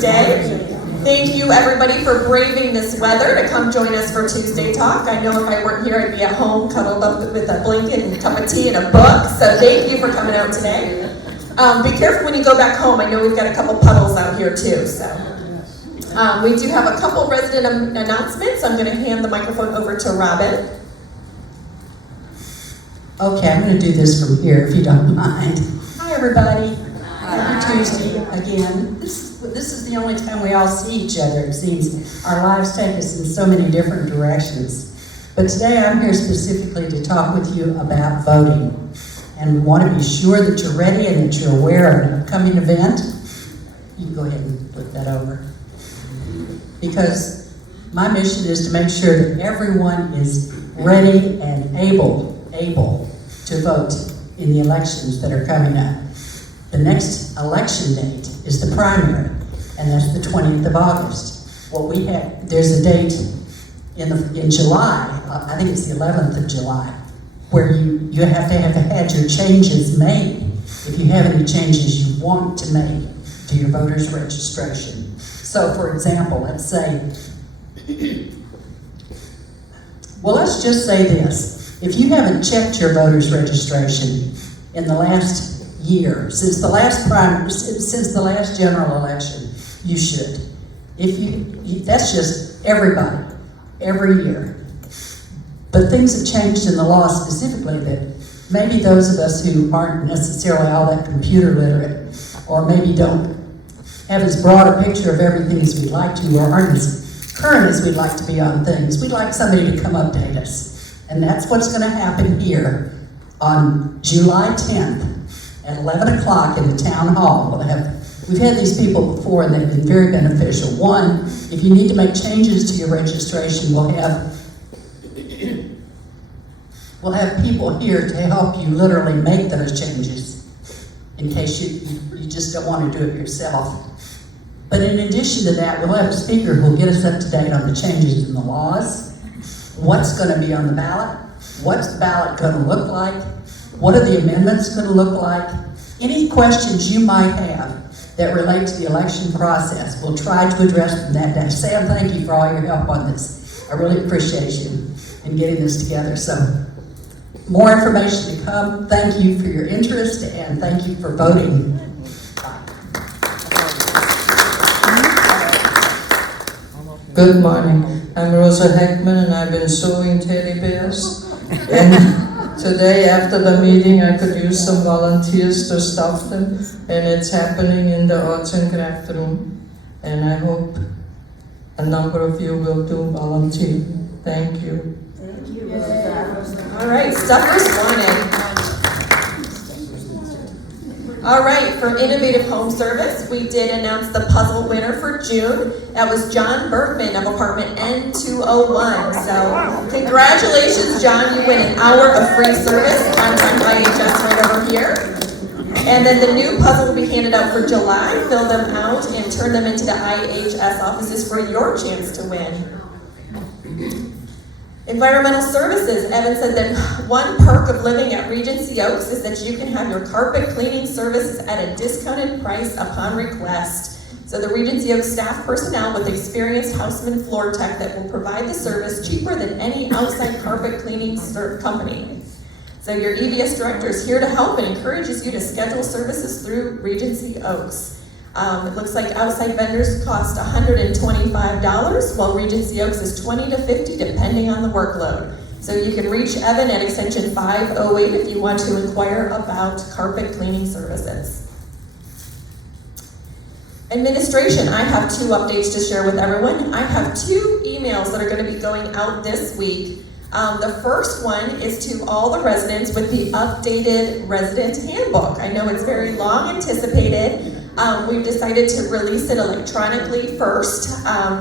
Thursday. Thank you, everybody, for braving this weather to come join us for Tuesday Talk. I know if I weren't here, I'd be at home cuddled up with a blanket and a cup of tea and a book, so thank you for coming out today. Be careful when you go back home. I know we've got a couple puddles out here, too, so. We do have a couple resident announcements. I'm going to hand the microphone over to Robin. Okay, I'm going to do this from here, if you don't mind. Hi, everybody. Happy Tuesday again. This is the only time we all see each other, it seems. Our lives take us in so many different directions. But today I'm here specifically to talk with you about voting. And we want to be sure that you're ready and that you're aware of an upcoming event. You can go ahead and flip that over. Because my mission is to make sure that everyone is ready and able to vote in the elections that are coming up. The next election date is the primary, and that's the 20th of August. What we have, there's a date in July, I think it's the 11th of July, where you have to have had your changes made, if you have any changes you want to make to your voter's registration. So, for example, let's say, well, let's just say this. If you haven't checked your voter's registration in the last year, since the last general election, you should. That's just everybody, every year. But things have changed in the law specifically that maybe those of us who aren't necessarily all that computer literate, or maybe don't have as broad a picture of everything as we'd like to, or aren't as current as we'd like to be on things. We'd like somebody to come update us. And that's what's going to happen here on July 10th at 11 o'clock in the town hall. We've had these people before and they've been very beneficial. One, if you need to make changes to your registration, we'll have people here to help you literally make those changes in case you just don't want to do it yourself. But in addition to that, we'll have a speaker who will get us up to date on the changes in the laws, what's going to be on the ballot, what's the ballot going to look like, what are the amendments going to look like, any questions you might have that relate to the election process, we'll try to address them that day. Sam, thank you for all your help on this. I really appreciate you in getting this together. So, more information to come. Thank you for your interest and thank you for voting. Good morning. I'm Rosa Heckman and I've been sewing teddy bears. And today after the meeting I could use some volunteers to stuff them, and it's happening in the arts and craft room. And I hope a number of you will do volunteer. Thank you. Thank you, Rosa. All right, stuffers wanted. All right, for Innovative Home Service, we did announce the puzzle winner for June. That was John Bergman of apartment N201. So congratulations, John. You win an hour of free service on time IHS right over here. And then the new puzzle will be handed out for July. Fill them out and turn them into the IHS offices for your chance to win. Environmental services. Evan said that one perk of living at Regency Oaks is that you can have your carpet cleaning services at a discounted price upon request. So the Regency Oaks staff personnel with experienced houseman floor tech that will provide the service cheaper than any outside carpet cleaning company. So your EVS director is here to help and encourages you to schedule services through Regency Oaks. It looks like outside vendors cost $125, while Regency Oaks is $20 to $50 depending on the workload. So you can reach Evan at extension 508 if you want to inquire about carpet cleaning services. Administration, I have 2 updates to share with everyone. I have 2 emails that are going to be going out this week. The first one is to all the residents with the updated resident handbook. I know it's very long anticipated. We've decided to release it electronically first.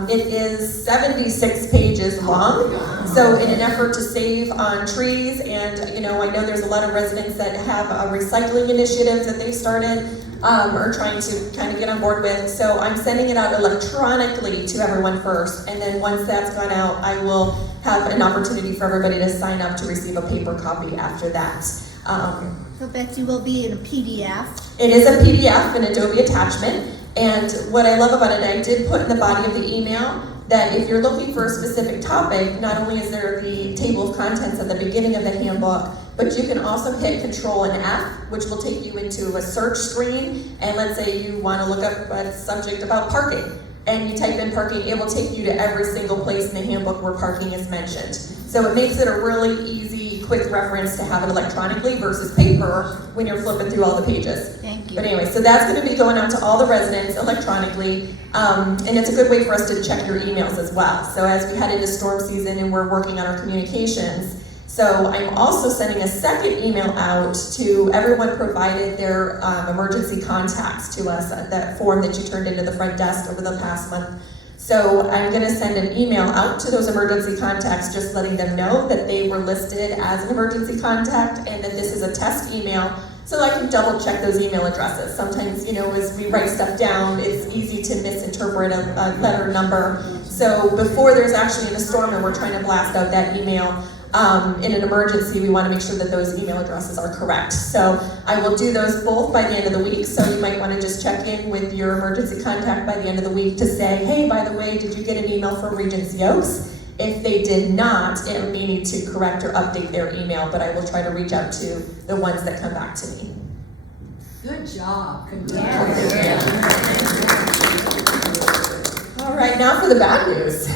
It is 76 pages long. So in an effort to save on trees, and I know there's a lot of residents that have a recycling initiative that they started or trying to kind of get on board with. So I'm sending it out electronically to everyone first, and then once that's gone out, I will have an opportunity for everybody to sign up to receive a paper copy after that. So Betsy will be in a PDF. It is a PDF, an Adobe attachment, And what I love about it, I did put in the body of the email that if you're looking for a specific topic, not only is there the table of contents at the beginning of the handbook, but you can also hit Control and F, which will take you into a search screen. And let's say you want to look up a subject about parking, and you type in parking, it will take you to every single place in the handbook where parking is mentioned. So it makes it a really easy, quick reference to have it electronically versus paper when you're flipping through all the pages. Thank you. But anyway, so that's going to be going out to all the residents electronically, and it's a good way for us to check your emails as well. So as we head into storm season and we're working on our communications, so I'm also sending a second email out to everyone provided their emergency contacts to us, that form that you turned into the front desk over the past month. So I'm going to send an email out to those emergency contacts, just letting them know that they were listed as an emergency contact and that this is a test email, so I can double check those email addresses. Sometimes, as we write stuff down, it's easy to misinterpret a letter number. So before there's actually a storm and we're trying to blast out that email, in an emergency, we want to make sure that those email addresses are correct. So I will do those both by the end of the week. So you might want to just check in with your emergency contact by the end of the week to say, hey, by the way, did you get an email from Regency Oaks? If they did not, it may need to correct or update their email, but I will try to reach out to the ones that come back to me. Good job. All right, now for the bad news.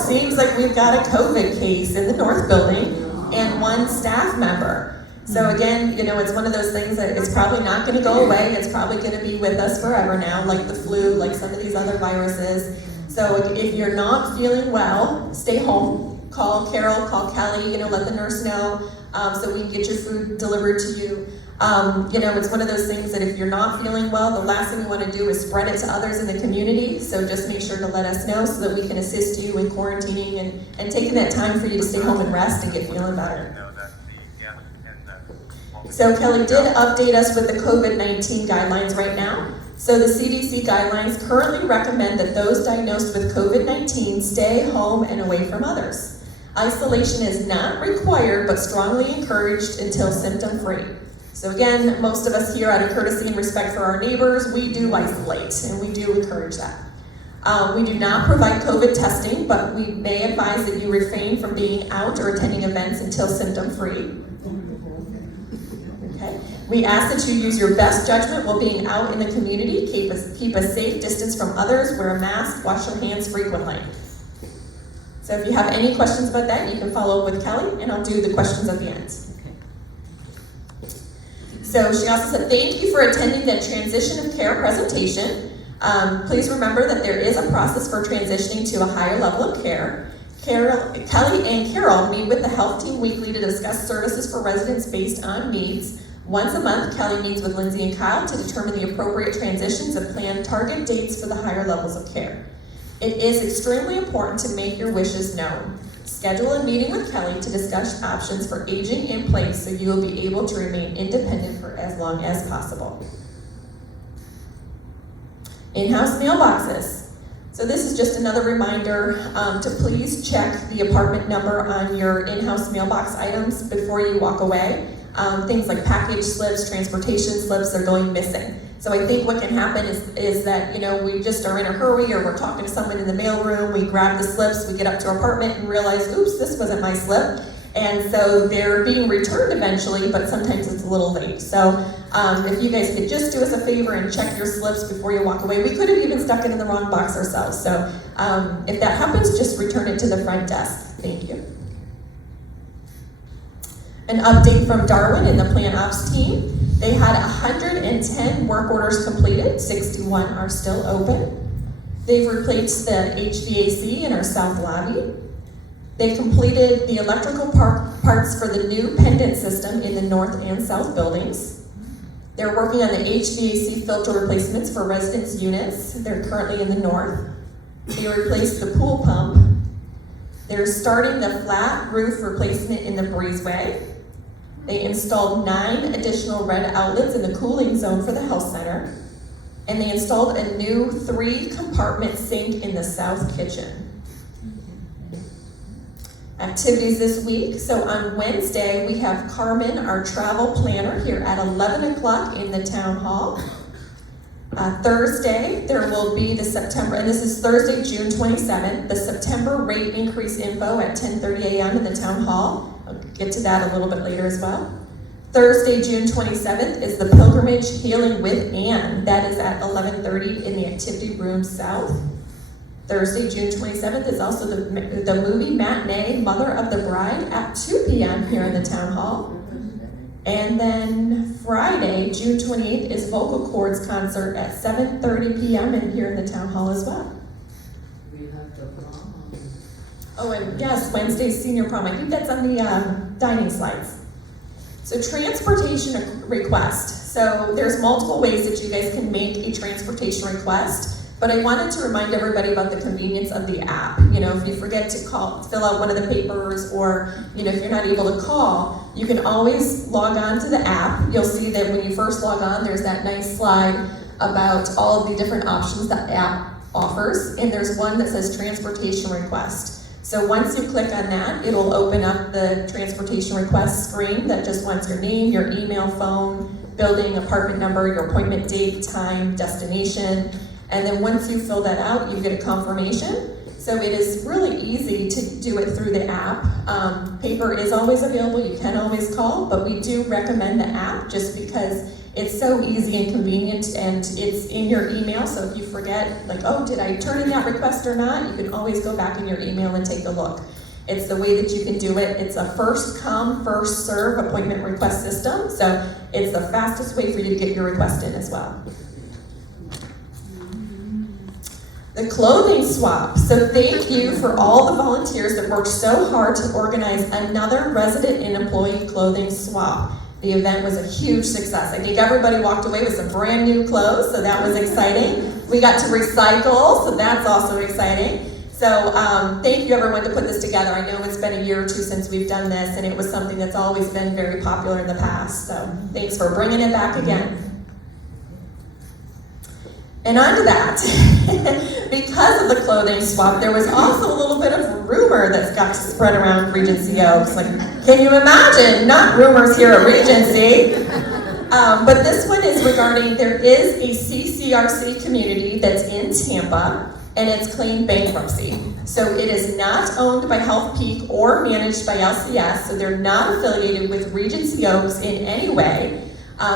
Seems like we've got a COVID case in the North Building and one staff member. So again, it's one of those things that it's probably not going to go away. It's probably going to be with us forever now, like the flu, like some of these other viruses. So if you're not feeling well, stay home. Call Carol, call Kelly, let the nurse know, so we can get your food delivered to you. It's one of those things that if you're not feeling well, the last thing you want to do is spread it to others in the community. So just make sure to let us know so that we can assist you in quarantining and taking that time for you to stay home and rest and get feeling better. So Kelly did update us with the COVID-19 guidelines right now. So the CDC guidelines currently recommend that those diagnosed with COVID-19 stay home and away from others. Isolation is not required but strongly encouraged until symptom-free. So again, most of us here, out of courtesy and respect for our neighbors, we do isolate, and we do encourage that. We do not provide COVID testing, but we may advise that you refrain from being out or attending events until symptom-free. Okay. We ask that you use your best judgment while being out in the community. Keep a safe distance from others, wear a mask, wash your hands frequently. So if you have any questions about that, you can follow up with Kelly, and I'll do the questions at the end. So she also said, thank you for attending the transition of care presentation. Please remember that there is a process for transitioning to a higher level of care. Kelly and Carol meet with the health team weekly to discuss services for residents based on needs. Once a month, Kelly meets with Lindsay and Kyle to determine the appropriate transitions and plan target dates for the higher levels of care. It is extremely important to make your wishes known. Schedule a meeting with Kelly to discuss options for aging in place so you will be able to remain independent for as long as possible. In-house mailboxes. So this is just another reminder to please check the apartment number on your in-house mailbox items before you walk away. Things like package slips, transportation slips are going missing. So I think what can happen is that, we just are in a hurry or we're talking to someone in the mailroom, we grab the slips, we get up to our apartment and realize, oops, this wasn't my slip. And so they're being returned eventually, but sometimes it's a little late. So if you guys could just do us a favor and check your slips before you walk away. We could have even stuck it in the wrong box ourselves. So if that happens, just return it to the front desk. Thank you. An update from Darwin and the Plan Ops team. They had 110 work orders completed, 61 are still open. They've replaced the HVAC in our south lobby. They completed the electrical parts for the new pendant system in the north and south buildings. They're working on the HVAC filter replacements for residents' units. They're currently in the north. They replaced the pool pump. They're starting the flat roof replacement in the breezeway. They installed 9 additional red outlets in the cooling zone for the health center. And they installed a new 3-compartment sink in the south kitchen. Activities this week. So on Wednesday, we have Carmen, our travel planner, here at 11 o'clock in the town hall. Thursday, there will be the September, and this is Thursday, June 27th, the September rate increase info at 10:30 a.m. in the town hall. I'll get to that a little bit later as well. Thursday, June 27th is the Pilgrimage Healing with Anne. That is at 11:30 in the Activity Room South. Thursday, June 27th is also the movie matinee Mother of the Bride at 2 p.m. here in the town hall. And then Friday, June 28th is Vocal Cords concert at 7:30 p.m. and here in the town hall as well. We have the prom. Oh, and yes, Wednesday's senior prom. I think that's on the dining slides. So transportation request. So there's multiple ways that you guys can make a transportation request. But I wanted to remind everybody about the convenience of the app. You know, if you forget to fill out one of the papers, or, you know, if you're not able to call, you can always log on to the app. You'll see that when you first log on, there's that nice slide about all of the different options that the app offers. And there's one that says transportation request. So once you click on that, it'll open up the transportation request screen that just wants your name, your email, phone, building, apartment number, your appointment date, time, destination. And then once you fill that out, you get a confirmation. So it is really easy to do it through the app. Paper is always available, you can always call, but we do recommend the app just because it's so easy and convenient, and it's in your email. So if you forget, like, oh, did I turn in that request or not? You can always go back in your email and take a look. It's the way that you can do it. It's a first come, first serve appointment request system. So it's the fastest way for you to get your request in as well. The clothing swap. So thank you for all the volunteers that worked so hard to organize another resident and employee clothing swap. The event was a huge success. I think everybody walked away with some brand new clothes, so that was exciting. We got to recycle, so that's also exciting. So thank you everyone to put this together. I know it's been a year or two since we've done this, and it was something that's always been very popular in the past. So thanks for bringing it back again. And on to that, because of the clothing swap, there was also a little bit of rumor that's got to spread around Regency Oaks. Like, can you imagine? Not rumors here at Regency. But this one is regarding, there is a CCRC community that's in Tampa, and it's claimed bankruptcy. So it is not owned by Health Peak or managed by LCS, so they're not affiliated with Regency Oaks in any way.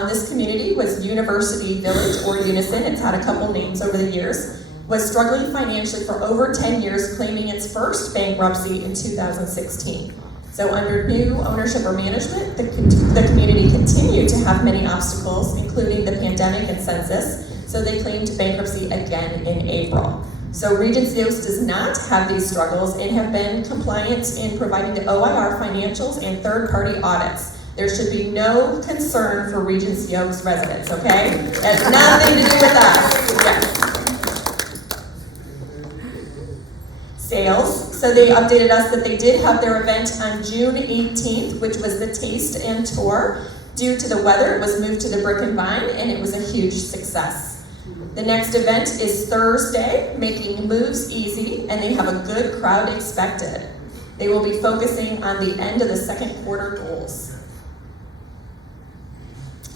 This community was University Village or Unison. It's had a couple names over the years. Was struggling financially for over 10 years, claiming its first bankruptcy in 2016. So under new ownership or management, the community continued to have many obstacles, including the pandemic and census. So they claimed bankruptcy again in April. So Regency Oaks does not have these struggles and have been compliant in providing the OIR financials and third-party audits. There should be no concern for Regency Oaks residents, okay? It has nothing to do with us. Yes. Sales. So they updated us that they did have their event on June 18th, which was the Taste and Tour. Due to the weather, it was moved to the Brick and Vine, and it was a huge success. The next event is Thursday, Making Moves Easy, and they have a good crowd expected. They will be focusing on the end of the second quarter goals.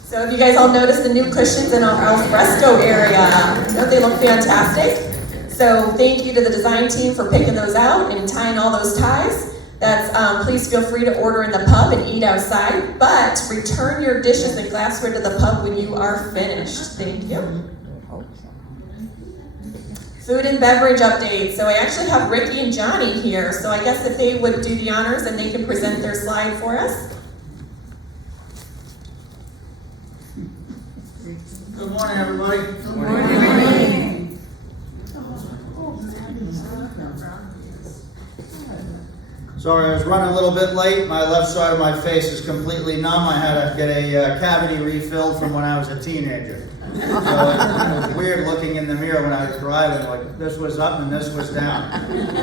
So if you guys all noticed the new cushions in our al fresco area, don't they look fantastic? So thank you to the design team for picking those out and tying all those ties. That's please feel free to order in the pub and eat outside, but return your dishes and glassware to the pub when you are finished. Thank you. Food and beverage updates. So I actually have Ricky and Johnny here, so I guess if they would do the honors and they can present their slide for us. Good morning, everybody. Good morning. Sorry, I was running a little bit late. My left side of my face is completely numb. I had to get a cavity refilled from when I was a teenager. So it was weird looking in the mirror when I was driving, like this was up and this was down. Anyway,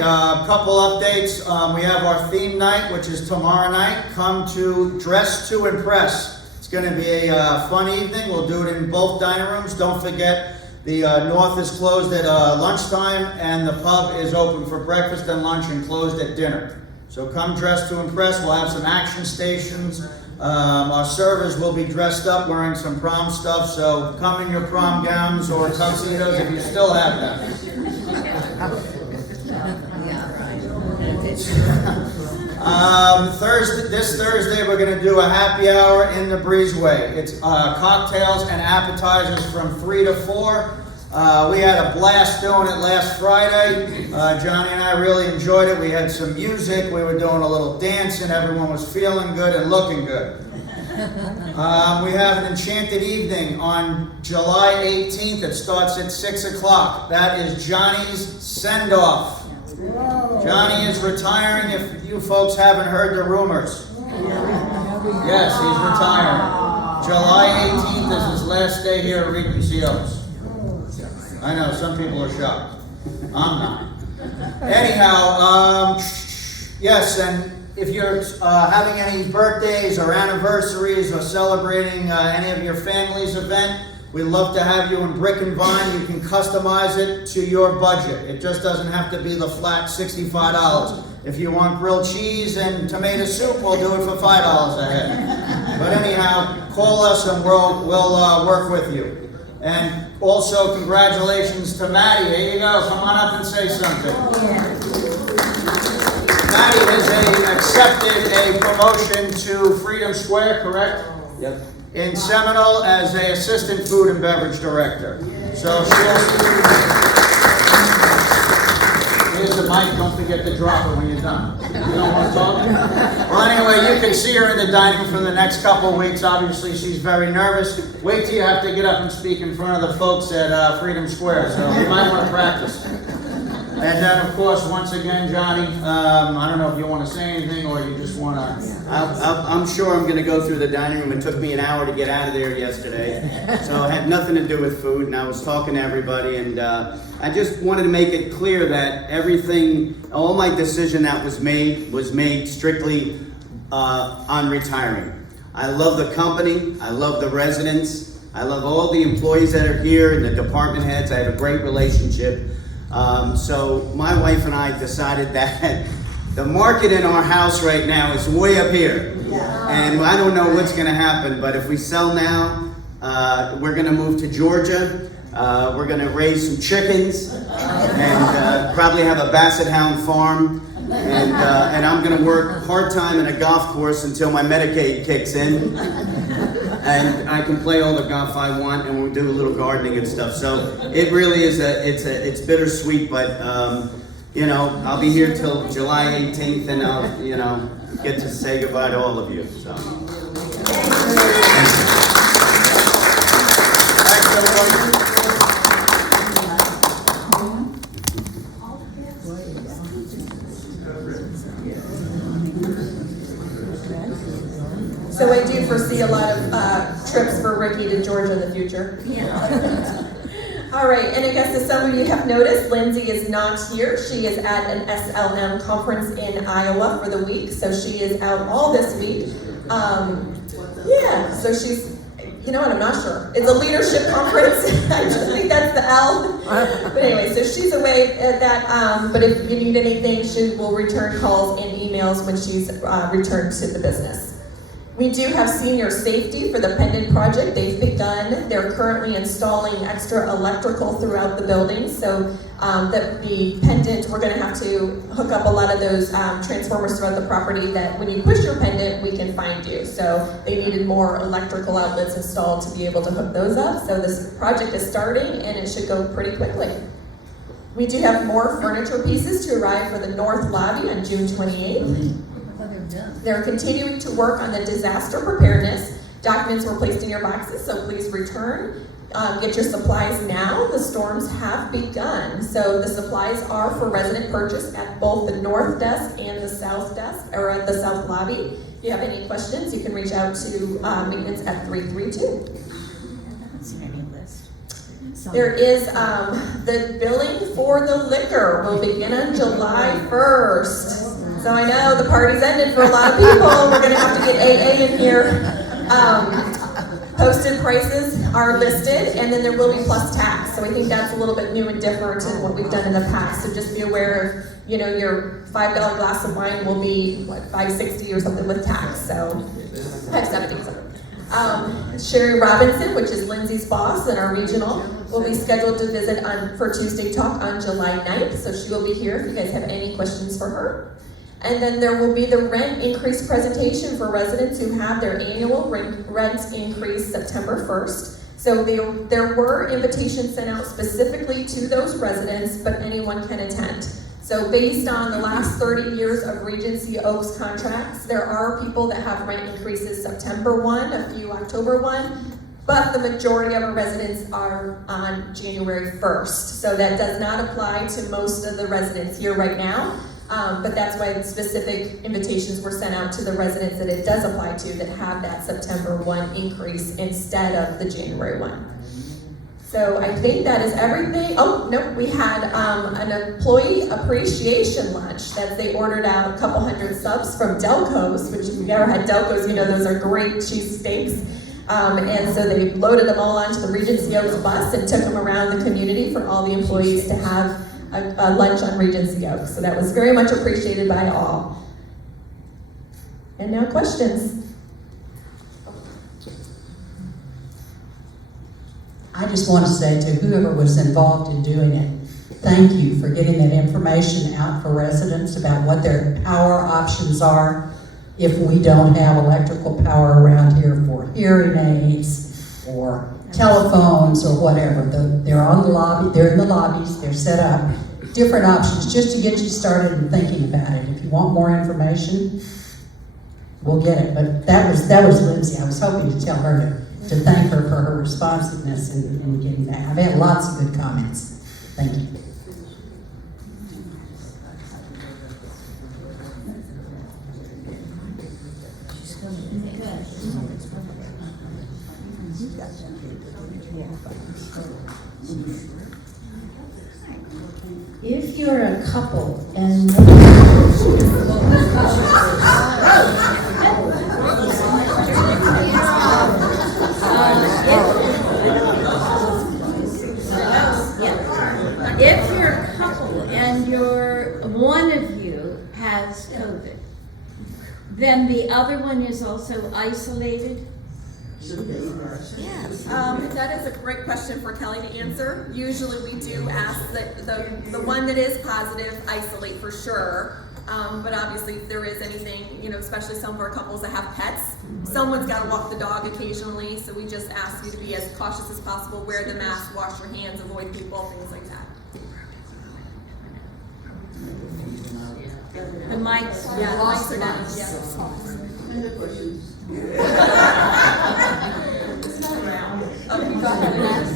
a couple updates. We have our theme night, which is tomorrow night. Come to Dress to Impress. It's going to be a fun evening. We'll do it in both dining rooms. Don't forget, the north is closed at lunchtime, and the pub is open for breakfast and lunch and closed at dinner. So come dressed to impress. We'll have some action stations, Our servers will be dressed up wearing some prom stuff, so come in your prom gowns or tuxedos if you still have them. This Thursday, we're going to do a happy hour in the Breezeway. It's cocktails and appetizers from 3 to 4. We had a blast doing it last Friday. Johnny and I really enjoyed it. We had some music. We were doing a little dancing. Everyone was feeling good and looking good. We have an enchanted evening on July 18th. It starts at 6 o'clock. That is Johnny's send-off. Johnny is retiring, if you folks haven't heard the rumors. Yes, he's retiring. July 18th is his last day here at Regency Oaks. I know, some people are shocked. I'm not. Anyhow, yes, and if you're having any birthdays or anniversaries or celebrating any of your family's event, we'd love to have you in Brick and Vine. You can customize it to your budget. It just doesn't have to be the flat $65. If you want grilled cheese and tomato soup, we'll do it for $5 a head. But anyhow, call us and we'll work with you. And also, congratulations to Maddie. Here you go. Come on up and say something. Maddie has accepted a promotion to Freedom Square, correct? Yep. In Seminole as a assistant food and beverage director. So here's the mic, don't forget to drop it when you're done. You don't want to talk? Well, anyway, you can see her in the dining room for the next couple of weeks. Obviously, she's very nervous. Wait till you have to get up and speak in front of the folks at Freedom Square, so you might want to practice. And then, of course, once again, Johnny, I don't know if you want to say anything or you just want to... I'm sure I'm going to go through the dining room. It took me an hour to get out of there yesterday. So it had nothing to do with food, and I was talking to everybody, and I just wanted to make it clear that everything, all my decision that was made strictly on retiring. I love the company. I love the residents. I love all the employees that are here and the department heads. I have a great relationship. So my wife and I decided that the market in our house right now is way up here. Yeah. And I don't know what's going to happen, but if we sell now, we're going to move to Georgia. We're going to raise some chickens and probably have a Basset Hound farm. And I'm going to work part-time in a golf course until my Medicaid kicks in. And I can play all the golf I want, and we'll do a little gardening and stuff. So it really is it's bittersweet, but you know, I'll be here till July 18th, and I'll get to say goodbye to all of you. So. Thanks, everyone. So I do foresee a lot of trips for Ricky to Georgia in the future. Yeah. All right, and I guess as some of you have noticed, Lindsay is not here. She is at an SLM conference in Iowa for the week, so she is out all this week. Yeah, so she's, you know what, I'm not sure. It's a leadership conference. I just think that's the L. But anyway, so she's away at that, but if you need anything, she will return calls and emails when she's returned to the business. We do have senior safety for the pendant project. They've begun. They're currently installing extra electrical throughout the building. So that the pendant, we're going to have to hook up a lot of those transformers throughout the property that when you push your pendant, we can find you. So they needed more electrical outlets installed to be able to hook those up. So this project is starting and it should go pretty quickly. We do have more furniture pieces to arrive for the north lobby on June 28th. They're continuing to work on the disaster preparedness. Documents were placed in your boxes, so please return. Get your supplies now. The storms have begun. So the supplies are for resident purchase at both the north desk and the south desk, or at the south lobby. If you have any questions, you can reach out to maintenance at 332. There is the billing for the liquor will begin on July 1st. So I know the party's ended for a lot of people. We're going to have to get AA in here. Posted prices are listed, and then there will be plus tax. So I think that's a little bit new and different than what we've done in the past. So just be aware, your $5 glass of wine will be, $5.60 or something with tax, so $5.70. Sherry Robinson, which is Lindsay's boss and our regional, will be scheduled to visit for Tuesday Talk on July 9th, so she will be here if you guys have any questions for her. And then there will be the rent increase presentation for residents who have their annual rent increase September 1st. So there were invitations sent out specifically to those residents, but anyone can attend. So based on the last 30 years of Regency Oaks contracts, there are people that have rent increases September 1, a few October 1, but the majority of our residents are on January 1st. So that does not apply to most of the residents here right now. But that's why specific invitations were sent out to the residents that it does apply to that have that September 1 increase instead of the January 1. So I think that is everything. Oh, no, we had an employee appreciation lunch that they ordered out a couple hundred subs from Delco's, which if you've ever had Delco's, those are great cheese steaks. And so they loaded them all onto the Regency Oaks bus and took them around the community for all the employees to have a lunch on Regency Oaks. So that was very much appreciated by all. And now questions. I just want to say to whoever was involved in doing it, thank you for getting that information out for residents about what their power options are if we don't have electrical power around here for hearing aids or telephones or whatever. They're on the lobby, they're in the lobbies, they're set up. Different options just to get you started and thinking about it. If you want more information, we'll get it. But that was Lindsay. I was hoping to tell her to thank her for her responsiveness in getting that. I've had lots of good comments. Thank you. If you're a couple and if you're a couple and one of you has COVID, then the other one is also isolated? That is a great question for Kelly to answer. Usually we do ask that the one that is positive isolate for sure. But obviously if there is anything, especially some of our couples that have pets, someone's got to walk the dog occasionally. So we just ask you to be as cautious as possible, wear the mask, wash your hands, avoid people, things like that. The mics? Yeah, the mics are down. Okay, go ahead and ask.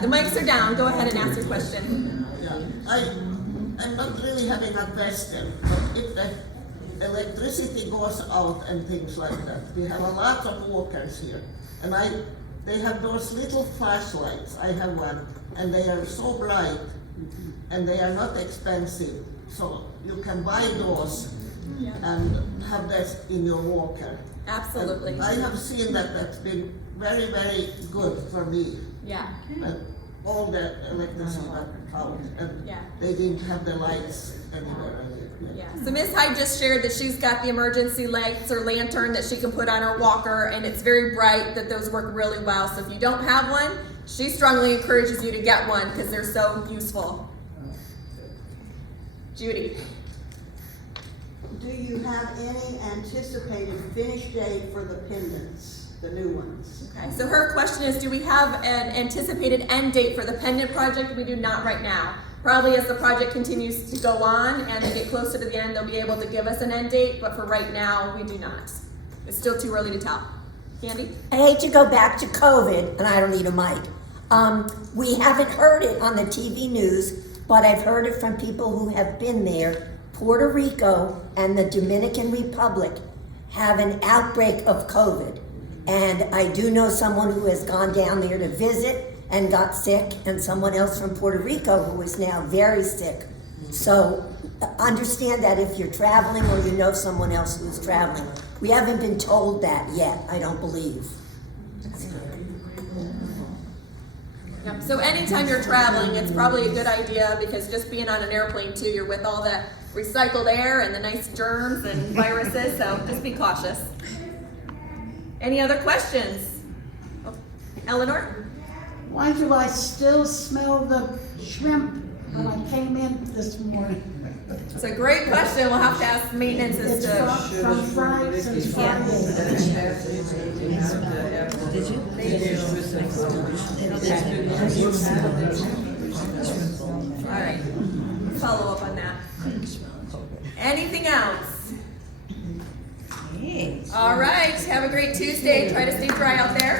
The mics are down. Go ahead and ask your question. I'm not really having a question, but if the electricity goes out and things like that, we have a lot of walkers here, and they have those little flashlights. I have one, and they are so bright, and they are not expensive, so you can buy those and have that in your walker. Absolutely. And I have seen that's been very, very good for me. Yeah. And all the electricity went out, and they didn't have the lights anywhere. Yeah. So Ms. Hyde just shared that she's got the emergency lights or lantern that she can put on her walker, and it's very bright, that those work really well. So if you don't have one, she strongly encourages you to get one because they're so useful. Judy. Do you have any anticipated finish date for the pendants, the new ones? Okay, so her question is, do we have an anticipated end date for the pendant project? We do not right now. Probably as the project continues to go on and they get closer to the end, they'll be able to give us an end date, but for right now, we do not. It's still too early to tell. Candy? I hate to go back to COVID, and I don't need a mic. We haven't heard it on the TV news, but I've heard it from people who have been there. Puerto Rico and the Dominican Republic have an outbreak of COVID. And I do know someone who has gone down there to visit and got sick, and someone else from Puerto Rico who is now very sick. So understand that if you're traveling or you know someone else who's traveling. We haven't been told that yet, I don't believe. Yep. So anytime you're traveling, it's probably a good idea, because just being on an airplane too, you're with all the recycled air and the nice germs and viruses, so just be cautious. Any other questions? Oh, Eleanor? Why do I still smell the shrimp when I came in this morning? It's a great question. We'll have to ask maintenance as It's to. from Friday since Friday. All right. Follow up on that. Anything else? All right. Have a great Tuesday. Try to stay dry out there.